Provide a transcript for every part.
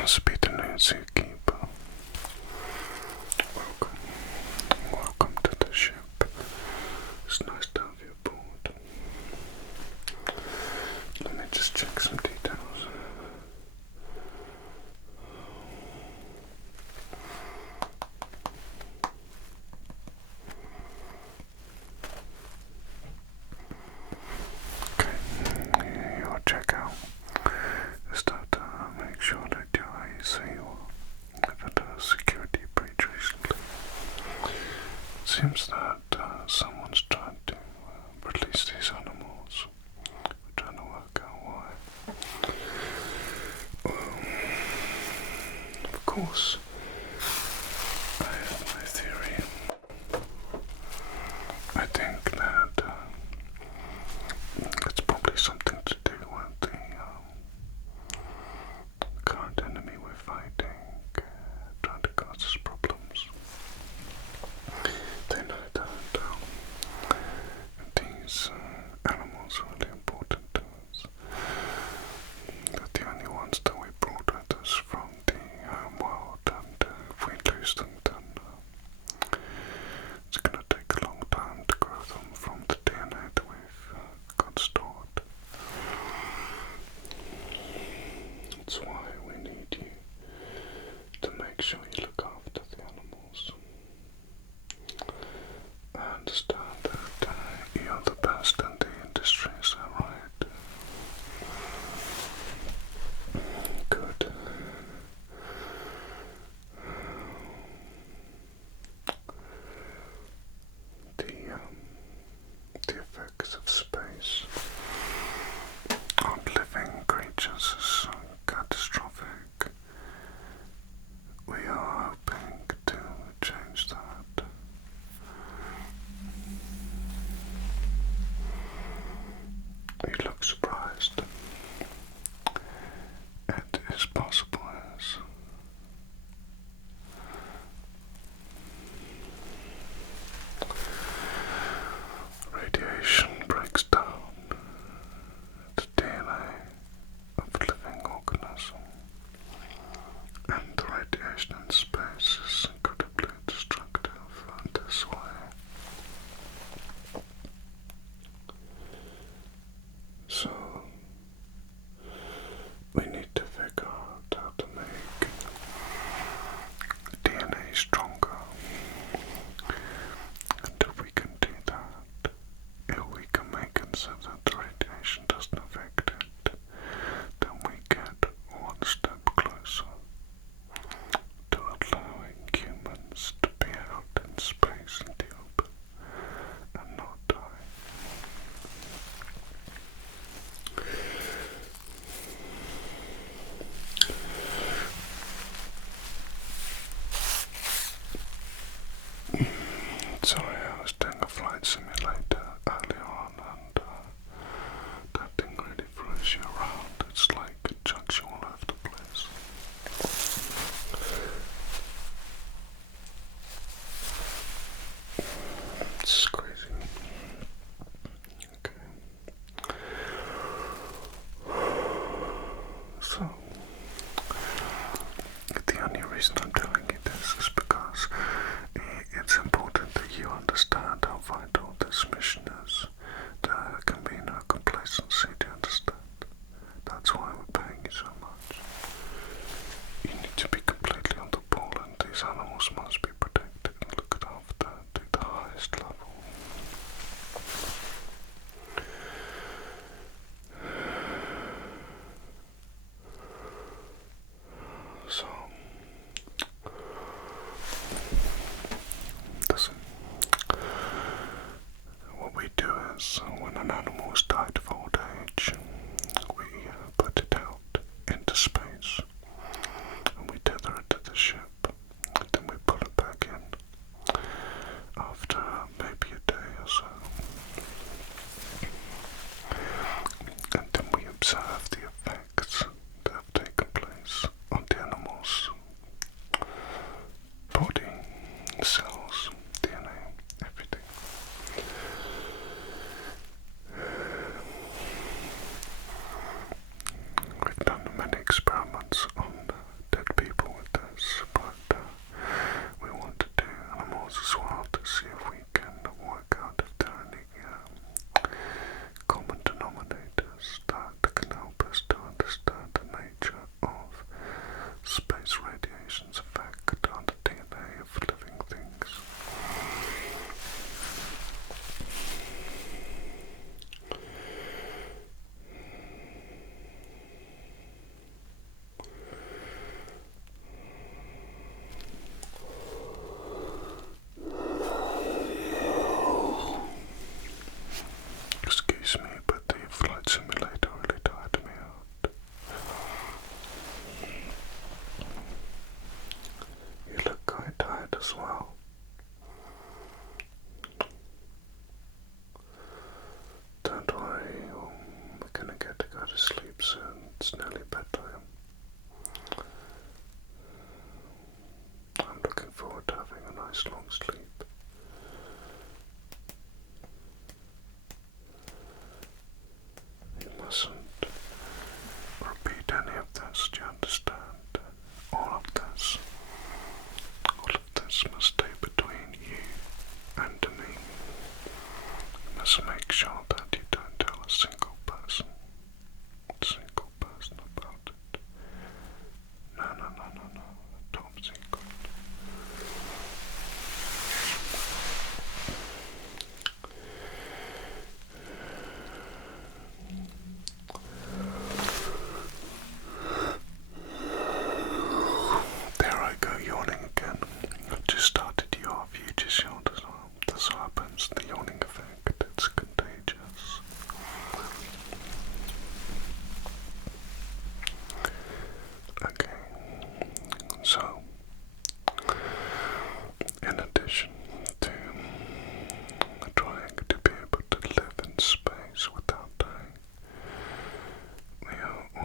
must be the new zookeeper. Welcome. Welcome to the ship. It's nice to have you aboard. Let me just check some details. Okay, your checkout is that make sure that you're had a security breach recently. It seems that someone's trying to release these animals. We're trying to work out why. Of course, I have my theory. I think that it's probably something to do with the current enemy we're fighting, trying to cause us problems. They know that these animals are really important to us. They're the only ones that we brought with us from the home world, and if we lose them, then it's going to take a long time to grow them from the DNA that we've got stored. That's why we need you to make sure you look after the animals. I understand that you're the best in the industry, is that right? Good. The effects of space on living creatures is catastrophic. We are hoping to change that. You look surprised. It is possible, yes. Radiation breaks down the DNA of a living organism, and the radiation in space is incredibly destructive in this way. So, we need to figure out how to make DNA stronger. And if we can do that, if we can make it so that the radiation doesn't affect it, then we get one step closer to allowing humans to be out in space in the open and not die. Sorry, I was doing a flight simulator earlier on, and that thing really throws you around. It's like it chucks you all over the place. It's crazy. Okay. So, the only reason I'm telling you this is because it's important that you understand how vital this mission is. There can be no complacency, do you understand? That's why we're paying you so much. You need to be completely on the ball, and these animals must be protected and looked after to the highest level. So, listen. What we do is, when an animal has died of old age, we put it out into space, and we tether it to the ship, and then we pull it back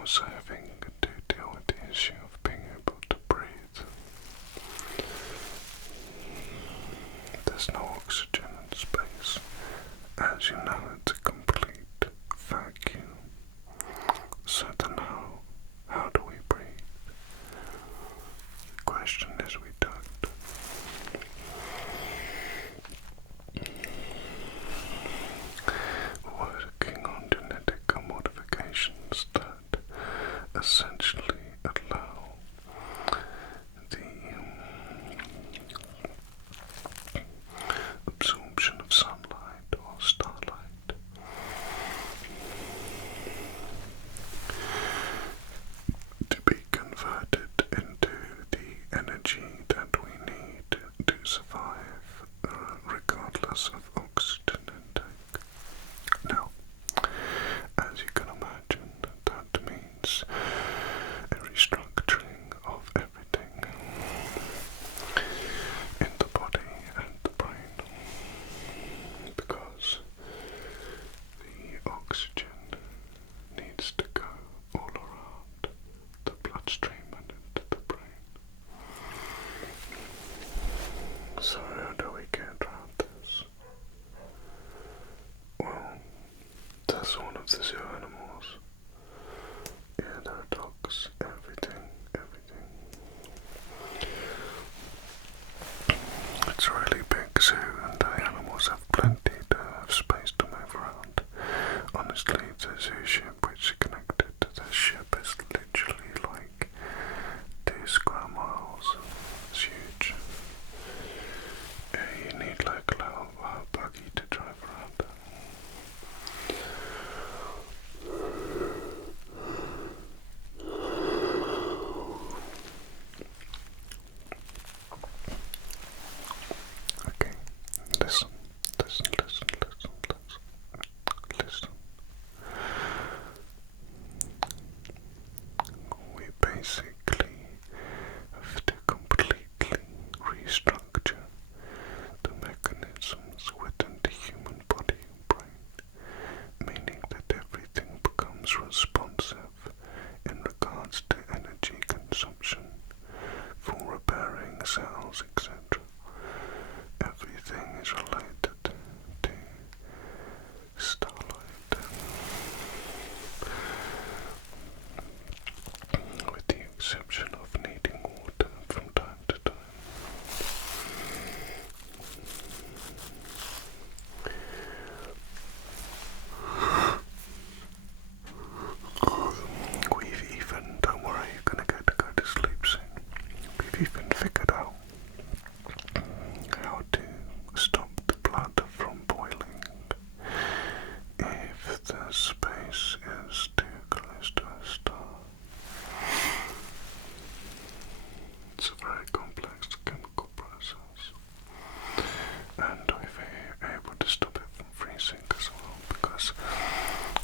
also having to deal with the issue of being able to breathe. There's no oxygen in space. As you know, it's a complete vacuum. So then how do we breathe? The question is we don't. Working on genetic modifications that essentially allow the absorption of sunlight or starlight to be converted into the energy that we need to survive, regardless of oxygen intake. Now, as you can imagine, that means a restructuring of everything in the body and the brain, because the oxygen needs to go all around the bloodstream and into the brain. So how do we get around this? Well, that's one of the zoo animals. Yeah, there are dogs, everything. It's a really big zoo and the animals have plenty of space to move around. Honestly, the zoo ship which is connected to the ship is literally like 2 square miles. It's huge. Yeah, you need like a little buggy to drive around. Okay, listen. We basically have to completely restructure the mechanisms within the human body and brain, meaning that everything becomes responsive in regards to energy consumption for repairing cells, etc. Everything is related to starlight, with the exception of needing water from time to time. We've even, don't worry, you're gonna get to go to sleep soon. We've even figured out how to stop the blood from boiling if the space is too close to a star. It's a very complex chemical process, and we're able to stop it from freezing as well, because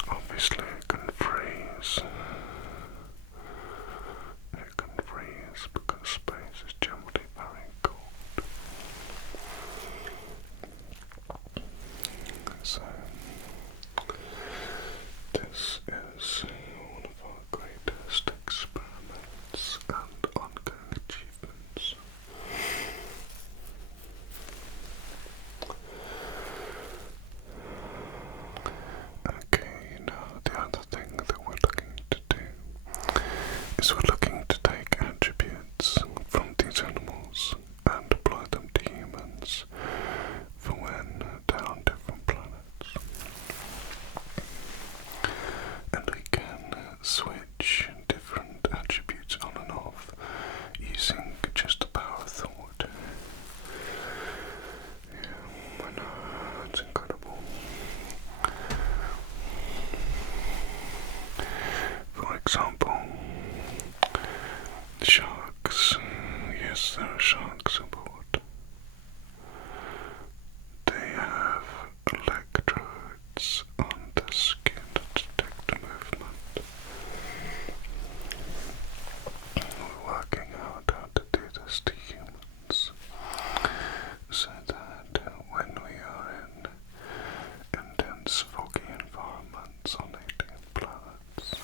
obviously it can freeze. It can freeze because space is generally very cold. So, this is one of our greatest experiments and ongoing achievements. Okay, now the other thing that we're looking to do is we're looking to take attributes from these animals and apply them to humans for when they're on different planets. And we can switch different attributes on and off using just the power of thought. Yeah, I know, it's incredible. For example, sharks. Yes, there are sharks aboard. They have electrodes on the skin to detect movement. We're working out how to do this to humans, so that when we are in intense foggy environments on alien planets,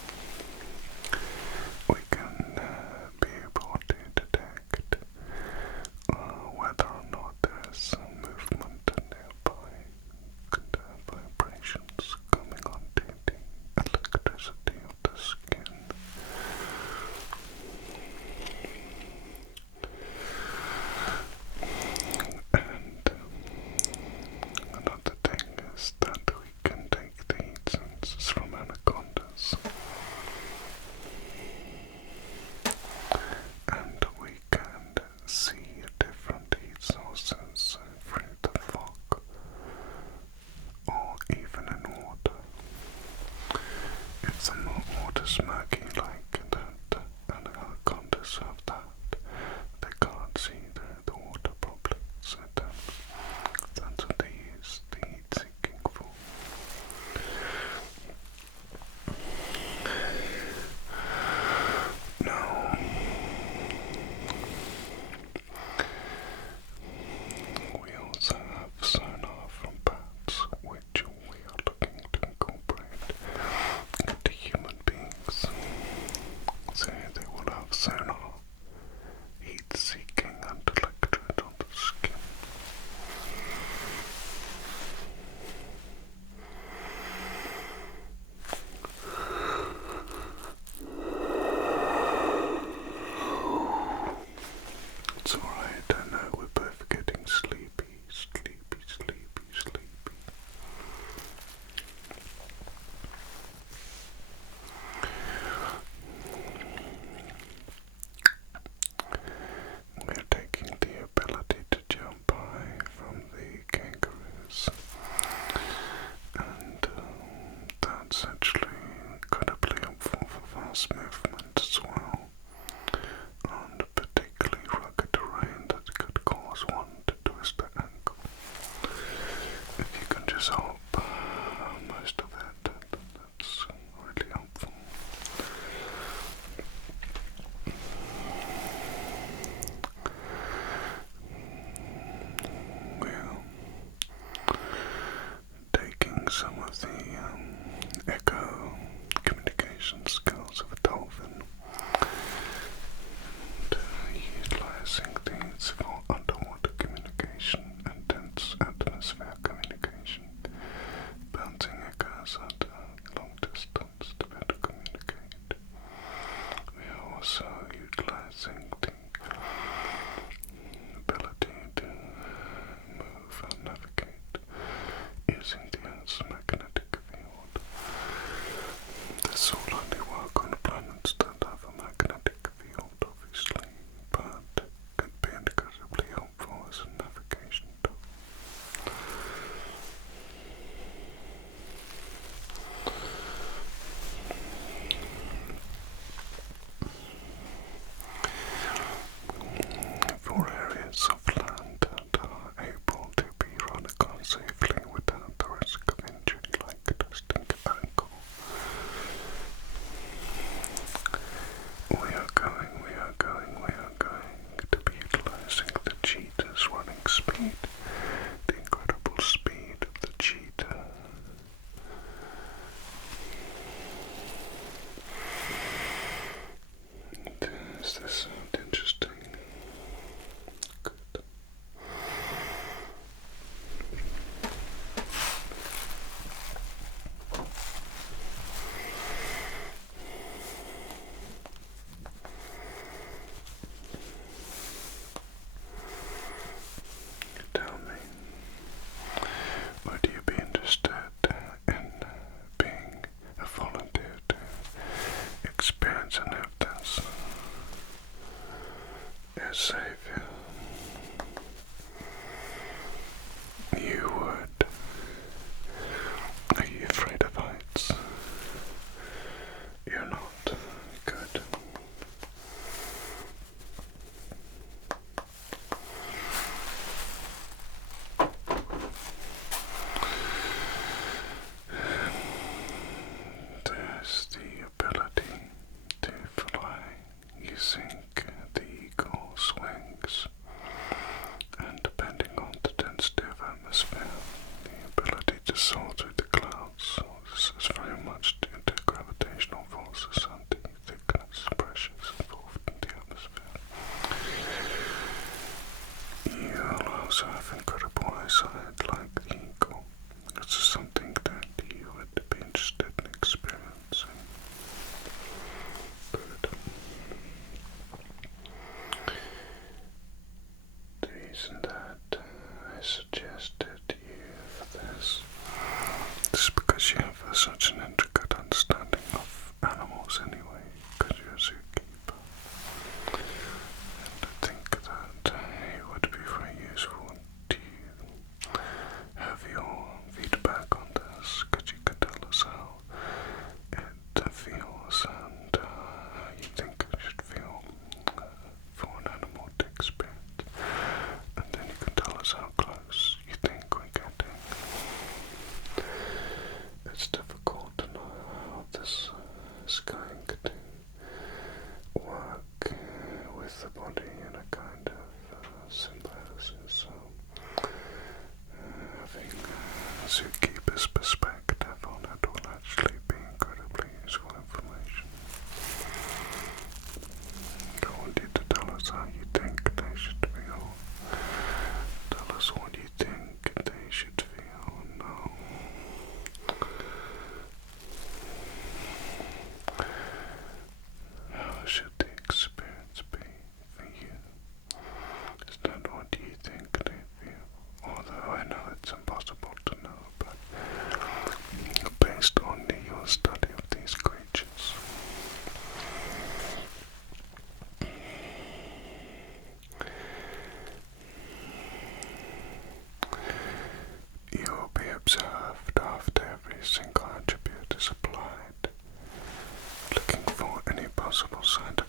continuous movement as well, on particularly rugged terrain that could cause one to twist the ankle. If you can just hold most of it, that's really helpful. Well, taking some of the echo communication skills of a dolphin and utilizing these for underwater communication and dense atmosphere communication, bouncing echoes at a long distance to better communicate. We are also utilizing the ability to move and navigate using the Earth's magnetic field. This will only work on planets that have a magnetic field, obviously, but could be incredibly helpful as a navigation tool. For areas of land that are able to be run across safely without the risk of injury, like twisting your ankle, we are going to be utilizing the cheetah's running speed, the incredible speed of the cheetah. Does this sound interesting? Good. Tell me, would you be interested in being a volunteer to experience and have this as savior? You would. Are you afraid of heights? You're not. Good. There's the ability to fly using the eagle's wings, and depending on the density of atmosphere, the ability to soar through the clouds. This is very much due to gravitational forces and the thickness pressures involved in the atmosphere. You'll also have incredible eyesight like the eagle. This is something that you would be interested in experiencing. Good. scientific